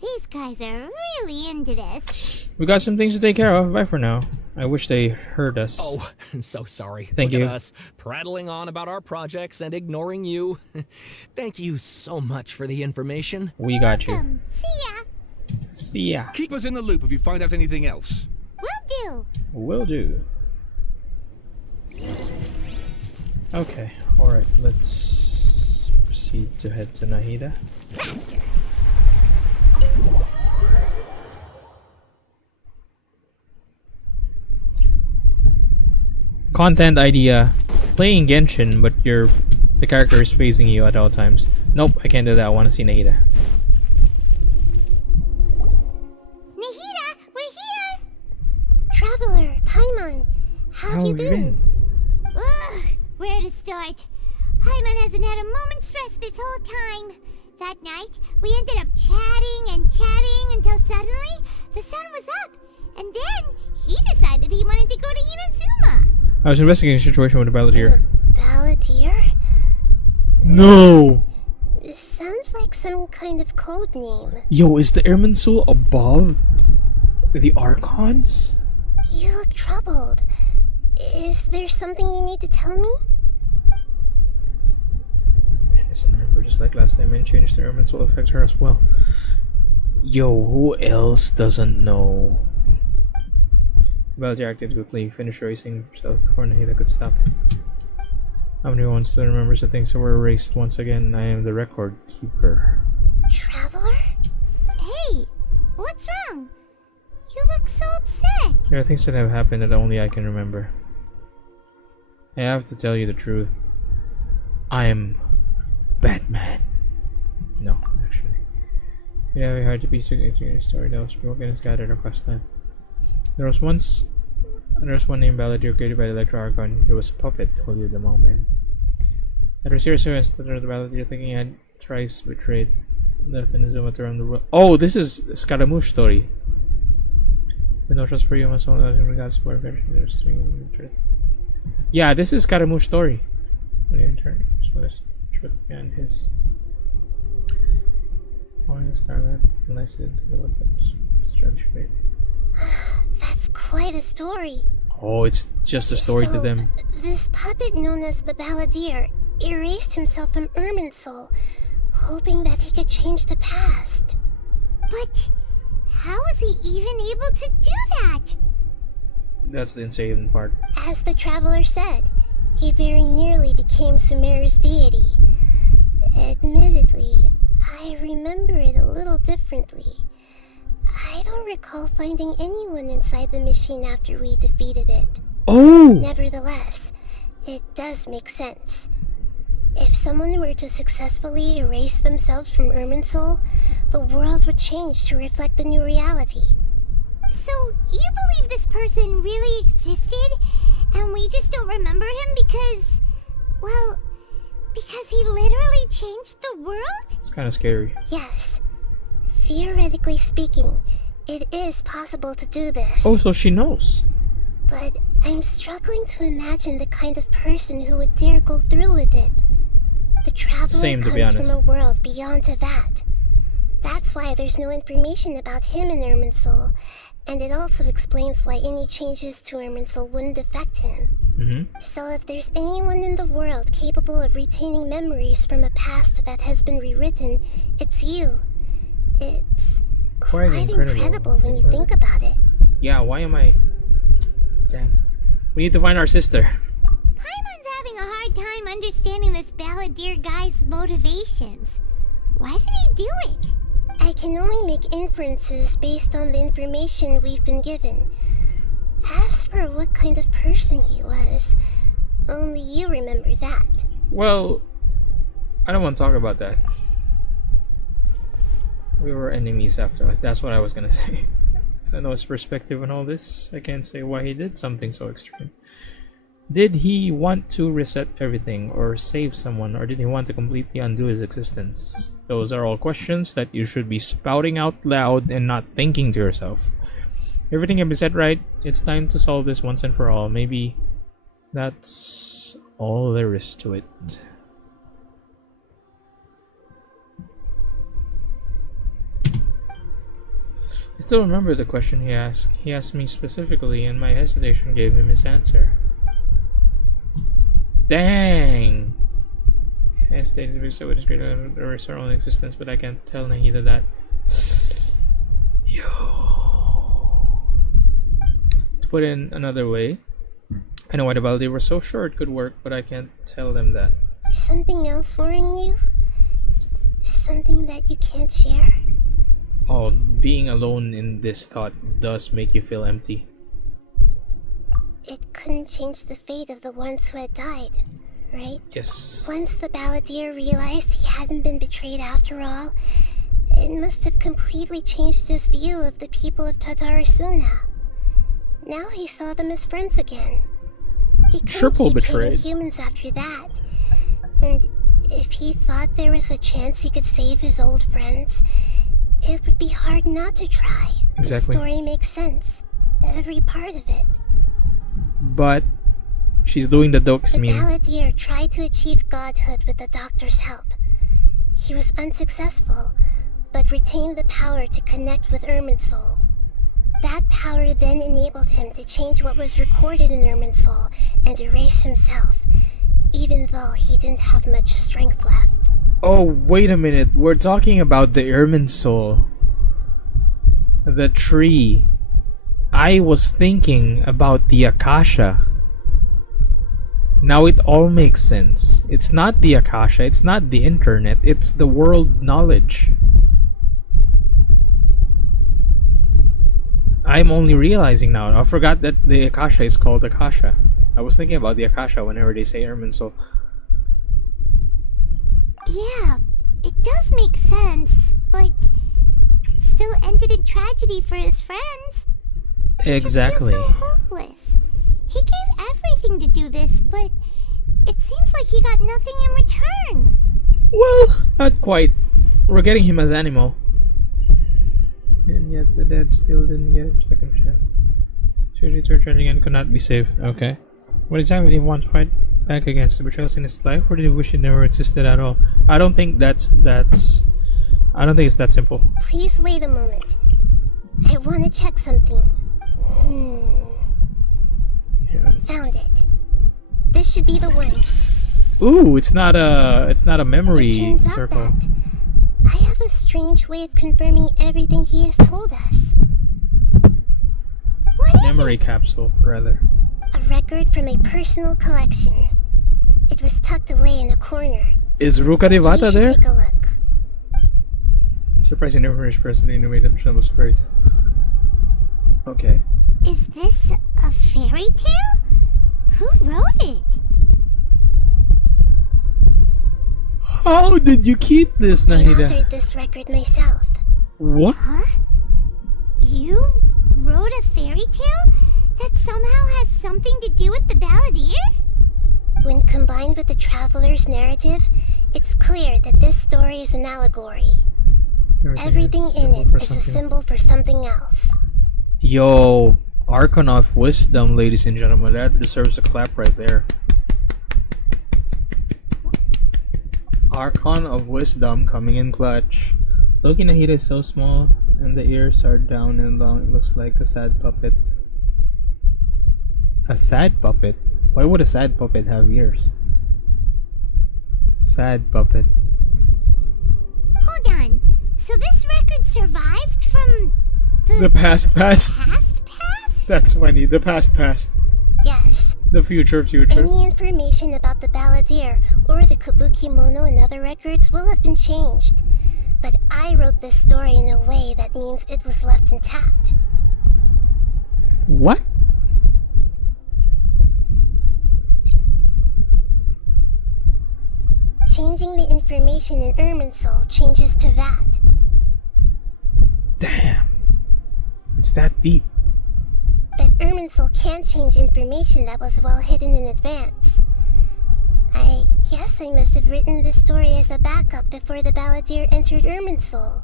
These guys are really into this. We got some things to take care of. Bye for now. I wish they heard us. Oh, so sorry. Thank Look you. at us, prattling on about our projects and ignoring you. Thank you so much for the information. We got you. See ya. See ya. Keep us in the loop if you find out anything else. Will do. Will do. Okay. Alright, let's proceed to head to Nahida. Faster. Content idea: playing Genshin, but the character is facing you at all times. Nope, I can't do that. I want to see Nahida. Nahida, we're here. Traveler, Paimon, how have you been? Ugh, where to start? Paimon hasn't had a moment's rest this whole time. That night, we ended up chatting and chatting until suddenly the sun was up, and then he decided he wanted to go to Inazuma. I was investigating a situation with the Balladeer. Balladeer? No! It sounds like some kind of code name. Yo, is the Irminsul above the Archons? You look troubled. Is there something you need to tell me? Listen, remember, just like last time, any changes to Irminsul will affect her as well. Yo, who else doesn't know? Balladeer acted quickly, finished erasing himself before Nahida could stop him. How many one still remembers the things that were erased once again? I am the record keeper. Traveler? Hey, what's wrong? You look so upset. There are things that have happened that only I can remember. I have to tell you the truth. I am Batman. No, actually. It's very hard to be so a story that was broken and scattered across time. There was one named Balladeer created by the Electro Archon. He was a puppet, told you the moment. After serious events that the Balladeer thinking he had thrice betrayed, left Inazuma to run the world. Oh, this is Scaramouche story. With no trust for you, must only let him regards for adventure. Yeah, this is Scaramouche story. When he returned, was truth behind his. Oh, I started and I said, strange fate. That's quite a story. Oh, it's just a story to them. This puppet known as the Balladeer erased himself from Irminsul, hoping that he could change the past. But how was he even able to do that? That's the insane part. As the traveler said, he very nearly became Sumeru's deity. Admittedly, I remember it a little differently. I don't recall finding anyone inside the machine after we defeated it. Oh! Nevertheless, it does make sense. If someone were to successfully erase themselves from Irminsul, the world would change to reflect the new reality. So, you believe this person really existed, and we just don't remember him because, well, because he literally changed the world? It's kind of scary. Yes. Theoretically speaking, it is possible to do this. Oh, so she knows. But I'm struggling to imagine the kind of person who would dare go through with it. The traveler comes from a world beyond to that. That's why there's no information about him in Irminsul, and it also explains why any changes to Irminsul wouldn't affect him. So if there's anyone in the world capable of retaining memories from a past that has been rewritten, it's you. It's quite incredible when you think about it. Yeah, why am I... Damn. We need to find our sister. Paimon's having a hard time understanding this balladeer guy's motivations. Why did he do it? I can only make inferences based on the information we've been given. As for what kind of person he was, only you remember that. Well, I don't want to talk about that. We were enemies after us. That's what I was gonna say. I don't know his perspective on all this. I can't say why he did something so extreme. Did he want to reset everything or save someone, or did he want to completely undo his existence? Those are all questions that you should be spouting out loud and not thinking to yourself. Everything can be set right. It's time to solve this once and for all. Maybe that's all there is to it. I still remember the question he asked. He asked me specifically, and my hesitation gave him his answer. Dang! I stated to so it is great to erase our own existence, but I can't tell Nahida that. Yo. To put it in another way, I know why the Valdi were so sure it could work, but I can't tell them that. Something else worrying you? Something that you can't share? Oh, being alone in this thought does make you feel empty. It couldn't change the fate of the ones who had died, right? Yes. Once the balladeer realized he hadn't been betrayed after all, it must have completely changed his view of the people of Tatarasuna. Now he saw them as friends again. He couldn't Triple keep hating betrayed. humans after that. And if he thought there was a chance he could save his old friends, it would be hard not to try. Exactly. The story makes sense. Every part of it. But she's doing the Dokes The meme. balladeer tried to achieve godhood with the doctor's help. He was unsuccessful, but retained the power to connect with Irminsul. That power then enabled him to change what was recorded in Irminsul and erase himself, even though he didn't have much strength left. Oh, wait a minute. We're talking about the Irminsul. The tree. I was thinking about the Akasha. Now it all makes sense. It's not the Akasha, it's not the internet, it's the world knowledge. I'm only realizing now. I forgot that the Akasha is called Akasha. I was thinking about the Akasha whenever they say Irminsul. Yeah, it does make sense, but it still ended in tragedy for his friends. Exactly. He just feels so hopeless. He gave everything to do this, but it seems like he got nothing in return. Well, not quite. We're getting him as animal. And yet the dead still didn't get a second chance. Surely it's returning and could not be saved. Okay. What exactly did he want to fight back against? The betrayals in his life, or did he wish it never existed at all? I don't think I don't think it's that simple. Please wait a moment. I want to check something. Yeah. Found it. This should be the one. Ooh, it's not a memory It turns out circle. that I have a strange way of confirming everything he has told us. What is Memory it? capsule, rather. A record from a personal collection. It was tucked away in a corner. Is Ruka You Devata should there? take a look. Surprising never finished person in a way that was fairy tale. Okay. Is this a fairy tale? Who wrote it? How did you keep this, I Nahida? authored this record myself. What? Huh? You wrote a fairy tale that somehow has something to do with the balladeer? When combined with the traveler's narrative, it's clear that this story is an allegory. Everything in it is a symbol for something else. Yo, Archon of Wisdom, ladies and gentlemen. That deserves a clap right there. Archon of Wisdom coming in clutch. Loki Nahida is so small, and the ears are down and long. It looks like a sad puppet. A sad puppet? Why would a sad puppet have ears? Sad puppet. Hold on. So this record survived from The past. past? That's funny. The past. Yes. The future. Any information about the balladeer or the kabuki mono in other records will have been changed. But I wrote this story in a way that means it was left intact. What? Changing the information in Irminsul changes to that. Damn. It's that deep. But Irminsul can't change information that was well hidden in advance. I guess I must have written this story as a backup before the balladeer entered Irminsul.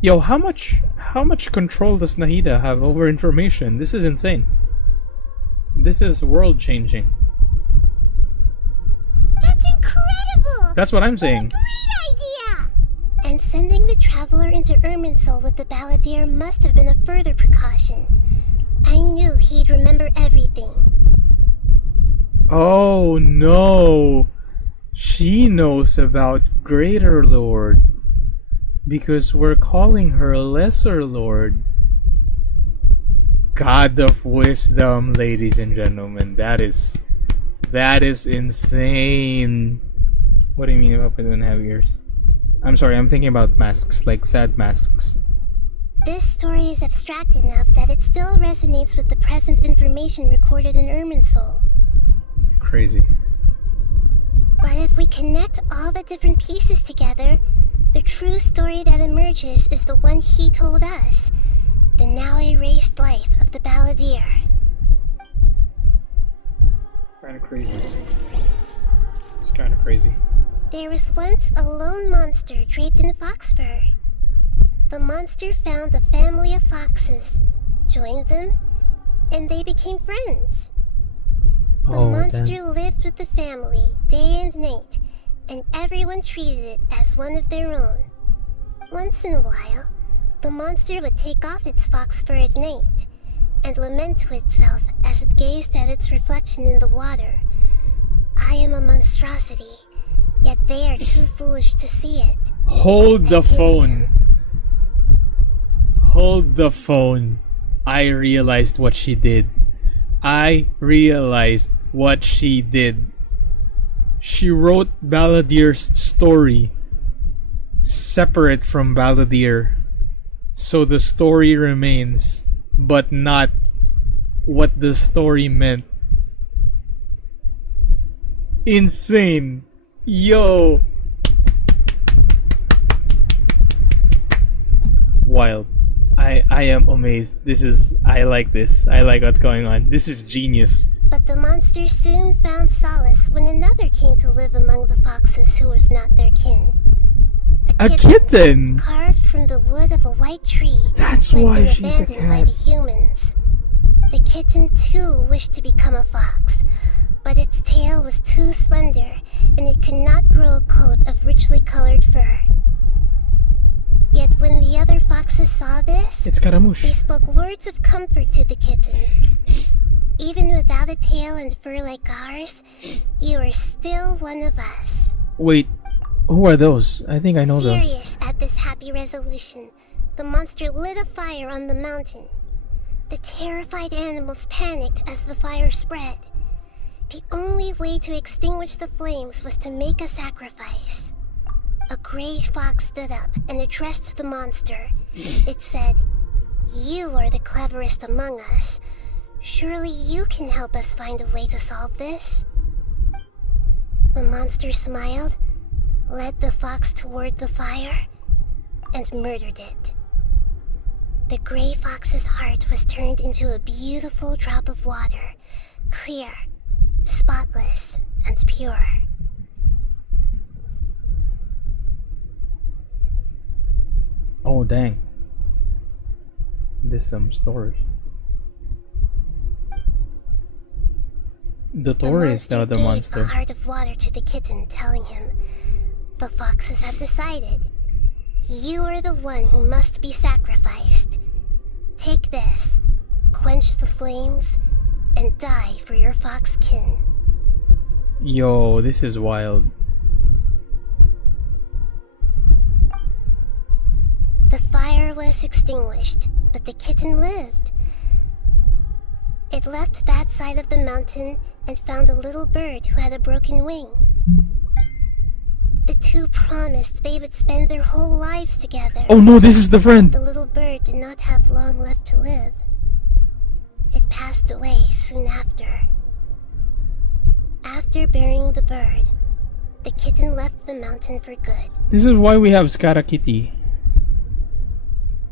Yo, how much control does Nahida have over information? This is insane. This is world changing. That's incredible! That's what I'm saying. Great idea! And sending the traveler into Irminsul with the balladeer must have been a further precaution. I knew he'd remember everything. Oh no! She knows about Greater Lord. Because we're calling her Lesser Lord. God of Wisdom, ladies and gentlemen. That is insane. What do you mean if I don't have ears? I'm sorry, I'm thinking about masks, like sad masks. This story is abstract enough that it still resonates with the present information recorded in Irminsul. Crazy. But if we connect all the different pieces together, the true story that emerges is the one he told us. The now erased life of the balladeer. Kinda crazy. It's kinda crazy. There was once a lone monster draped in fox fur. The monster found a family of foxes, joined them, and they became friends. The monster lived with the family day and night, and everyone treated it as one of their own. Once in a while, the monster would take off its fox fur at night and lament to itself as it gazed at its reflection in the water. I am a monstrosity, yet they are too foolish to see it. Hold the phone. Hold the phone. I realized what she did. She wrote Balladeer's story separate from Balladeer. So the story remains, but not what the story meant. Insane. Yo. Wild. I am amazed. I like this. I like what's going on. This is genius. But the monster soon found solace when another came to live among the foxes who was not their kin. A kitten! Carved from the wood of a white tree. That's why she's a abandoned by cat. the humans. The kitten too wished to become a fox, but its tail was too slender and it could not grow a coat of richly colored fur. Yet when the other foxes saw this, It's Scaramouche. they spoke words of comfort to the kitten. Even without a tail and fur like ours, you are still one of us. Wait, who are those? I think I know those. Furious at this happy resolution, the monster lit a fire on the mountain. The terrified animals panicked as the fire spread. The only way to extinguish the flames was to make a sacrifice. A gray fox stood up and addressed the monster. It said, "You are the cleverest among us. Surely you can help us find a way to solve this." The monster smiled, led the fox toward the fire, and murdered it. The gray fox's heart was turned into a beautiful drop of water, clear, spotless, and pure. Oh dang. This some story. The Tori is now the gave monster. a heart of water to the kitten, telling him, "The foxes have decided. You are the one who must be sacrificed. Take this, quench the flames, and die for your fox kin." Yo, this is wild. The fire was extinguished, but the kitten lived. It left that side of the mountain and found a little bird who had a broken wing. The two promised they would spend their whole lives together. Oh no, this is the friend! The little bird did not have long left to live. It passed away soon after. After burying the bird, the kitten left the mountain for good. This is why we have Skara Kitty.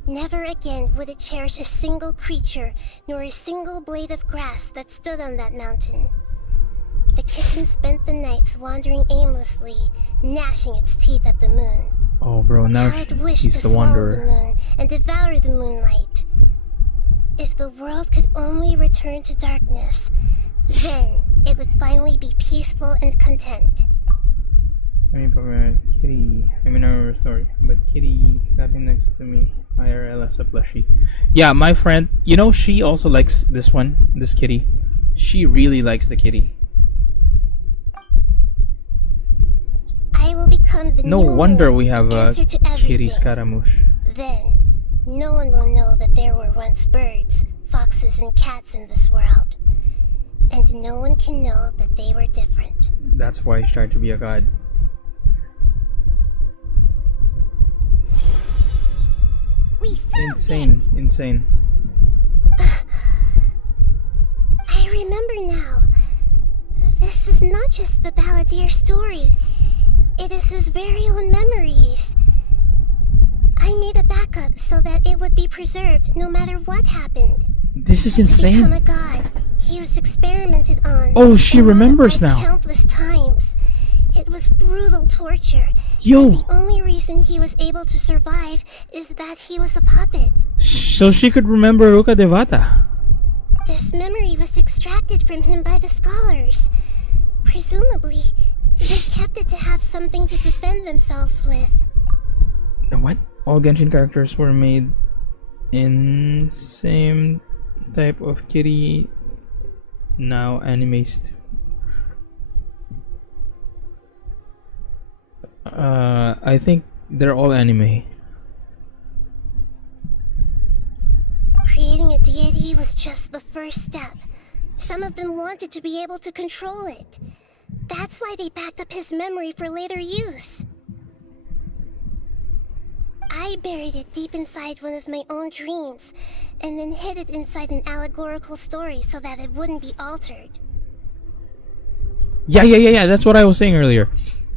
Never again would it cherish a single creature, nor a single blade of grass that stood on that mountain. The kitten spent the nights wandering aimlessly, gnashing its teeth at the moon. Oh bro, now How it wished she's to the swallow wanderer. the moon and devour the moonlight. If the world could only return to darkness, then it would finally be peaceful and content. Kitty. I remember the story, but Kitty got him next to me. IRL as a plushie. Yeah, my friend, you know, she also likes this one, this kitty. She really likes the kitty. I will become the No new wonder moon, we have the a answer to kitty everything. Scaramouche. Then, no one will know that there were once birds, foxes, and cats in this world. And no one can know that they were different. That's why he tried to be a god. We solved Insane, insane. I remember now. This is not just the Balladeer story. It is his very own memories. I made a backup so that it would be preserved no matter what happened. This is To become insane. a god, he was experimented on. Oh, she and remembers modified now. Countless times. It was brutal torture. Yo. And the only reason he was able to survive is that he was a puppet. So she could remember Ruka Devata. This memory was extracted from him by the scholars. Presumably, they kept it to have something to defend themselves with. What? All Genshin characters were made in same type of kitty. Now animes. I think they're all anime. Creating a deity was just the first step. Some of them wanted to be able to control it. That's why they backed up his memory for later use. I buried it deep inside one of my own dreams, and then hid it inside an allegorical story so that it wouldn't be altered. Yeah. That's what I was saying earlier.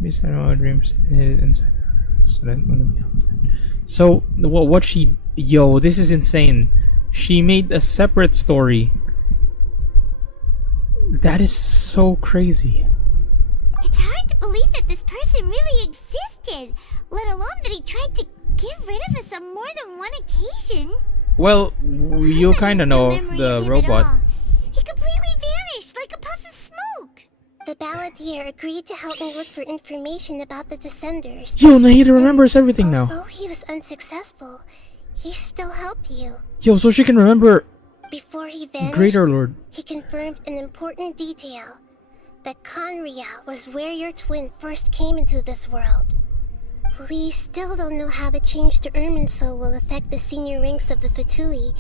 Beside all dreams, inside. So that wouldn't be altered. So what she? Yo, this is insane. She made a separate story. That is so crazy. It's hard to believe that this person really existed, let alone that he tried to get rid of us on more than one occasion. Well, you kind of know of the robot. He completely vanished like a puff of smoke. The Balladeer agreed to help me look for information about the Descenders. Yo, Nahida remembers everything now. Although he was unsuccessful, he still helped you. Yo, so she can remember Before he vanished, Greater Lord. he confirmed an important detail. That Conria was where your twin first came into this world. We still don't know how the change to Irminsul will affect the senior ranks of the Fatui,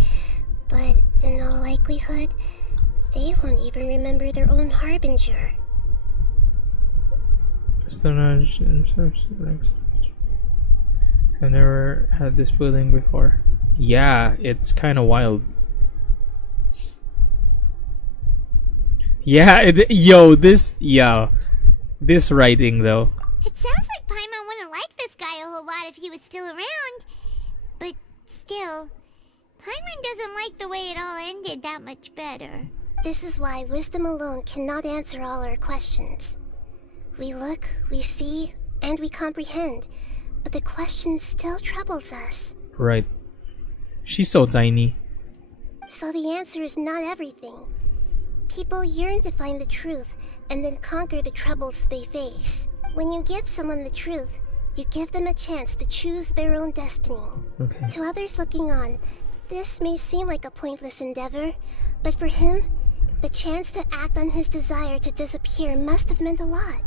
but in all likelihood, they won't even remember their own Harbinger. I've never had this feeling before. Yeah, it's kind of wild. Yeah, this writing though. It sounds like Paimon wouldn't like this guy a whole lot if he was still around. But still, Paimon doesn't like the way it all ended that much better. This is why wisdom alone cannot answer all our questions. We look, we see, and we comprehend, but the question still troubles us. Right. She's so tiny. So the answer is not everything. People yearn to find the truth and then conquer the troubles they face. When you give someone the truth, you give them a chance to choose their own destiny. Okay. To others looking on, this may seem like a pointless endeavor, but for him, the chance to act on his desire to disappear must have meant a lot.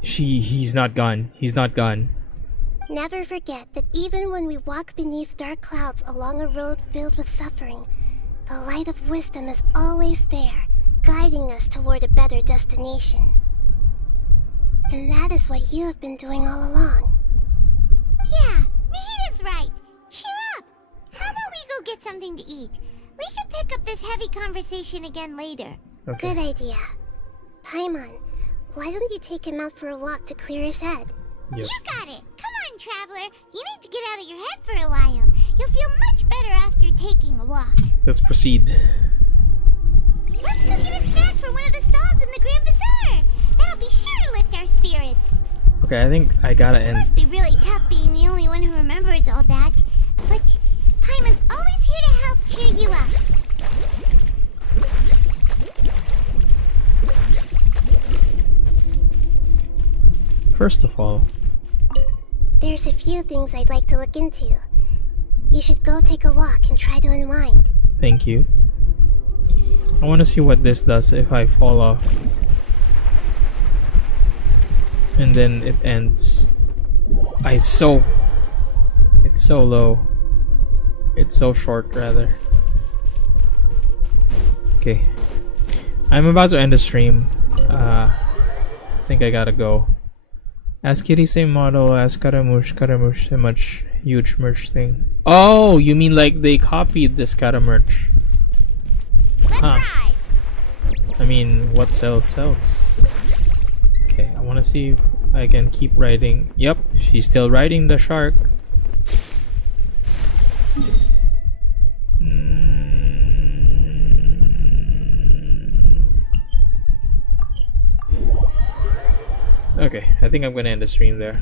He's not gone. He's not gone. Never forget that even when we walk beneath dark clouds along a road filled with suffering, The light of wisdom is always there, guiding us toward a better destination. And that is what you have been doing all along. Yeah, Nahita's right. Cheer up. How about we go get something to eat? We can pick up this heavy conversation again later. Okay. Good idea. Paimon, why don't you take him out for a walk to clear his head? Yes. You got it. Come on, Traveler. You need to get out of your head for a while. You'll feel much better after taking a walk. Let's proceed. Let's go get a snack from one of the stalls in the Grand Bazaar. That'll be sure to lift our spirits. Okay, I think I gotta It end. must be really tough being the only one who remembers all that. But Paimon's always here to help cheer you up. First of all, There's a few things I'd like to look into. You should go take a walk and try to unwind. thank you. I want to see what this does if I fall off. And then it ends. It's so low. It's so short, rather. Okay. I'm about to end the stream. I think I gotta go. Ask Kitty same model as Karamush, so much huge merch thing. Oh, you mean like they copied this Karamerch? Huh. I mean, what sells. Okay, I want to see if I can keep riding. Yep, she's still riding the shark. Okay, I think I'm gonna end the stream there.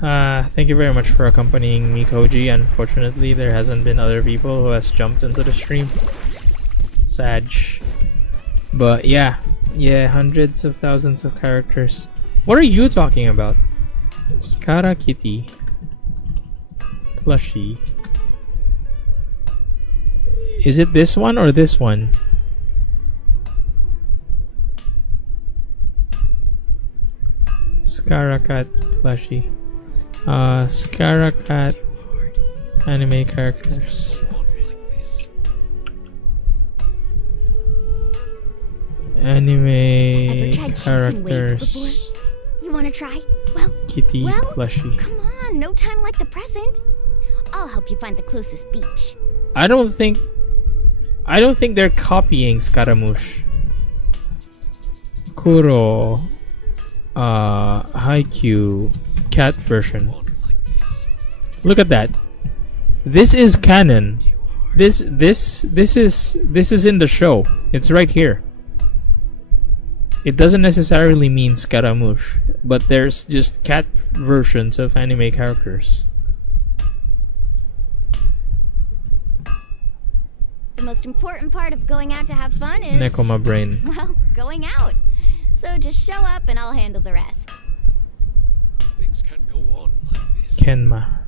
Thank you very much for accompanying me, Koji. Unfortunately, there hasn't been other people who has jumped into the stream. Sad. But yeah, hundreds of thousands of characters. What are you talking about? Skara Kitty. Plushie. Is it this one or this one? Skarakat plushie. Skarakat anime characters. Anime characters. You wanna try? Well, Kitty plushie. come on, no time like the present. I'll help you find the closest beach. I don't think they're copying Scaramouche. Kuro. Haikyuu cat version. Look at that. This is canon. This is in the show. It's right here. It doesn't necessarily mean Scaramouche, but there's just cat versions of anime characters. The most important part of going out to have fun is... Nekoma brain. well, going out. So just show up and I'll handle the rest. Things can go on like this. Kenma.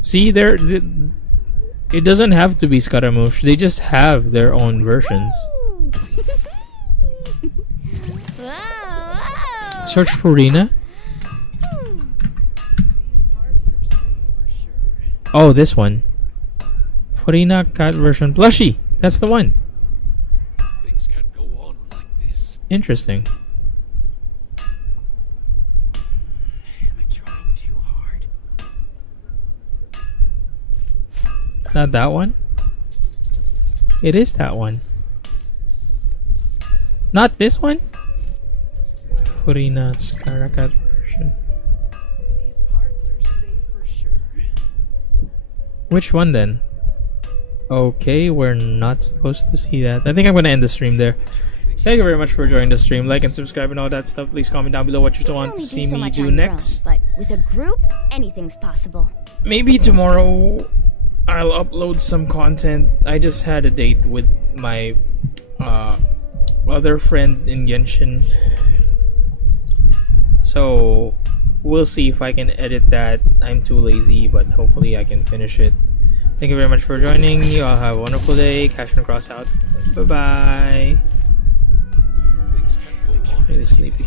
See, it doesn't have to be Scaramouche. They just have their own versions. Whoa. Search for Rina. Oh, this one. Farina cat version plushie. That's the one. Things can go on like this. Interesting. Not that one? It is that one. Not this one? Farina Skarakat version. Which one then? Okay, we're not supposed to see that. I think I'm gonna end the stream there. Thank you very much for joining the stream. Like and subscribe and all that stuff. Please comment down below what you want to see me do next. But with a group, anything's possible. Maybe tomorrow I'll upload some content. I just had a date with my other friend in Genshin. So we'll see if I can edit that. I'm too lazy, but hopefully I can finish it. Thank you very much for joining. You all have a wonderful day. Cash and Cross out. Bye bye. Really sleepy.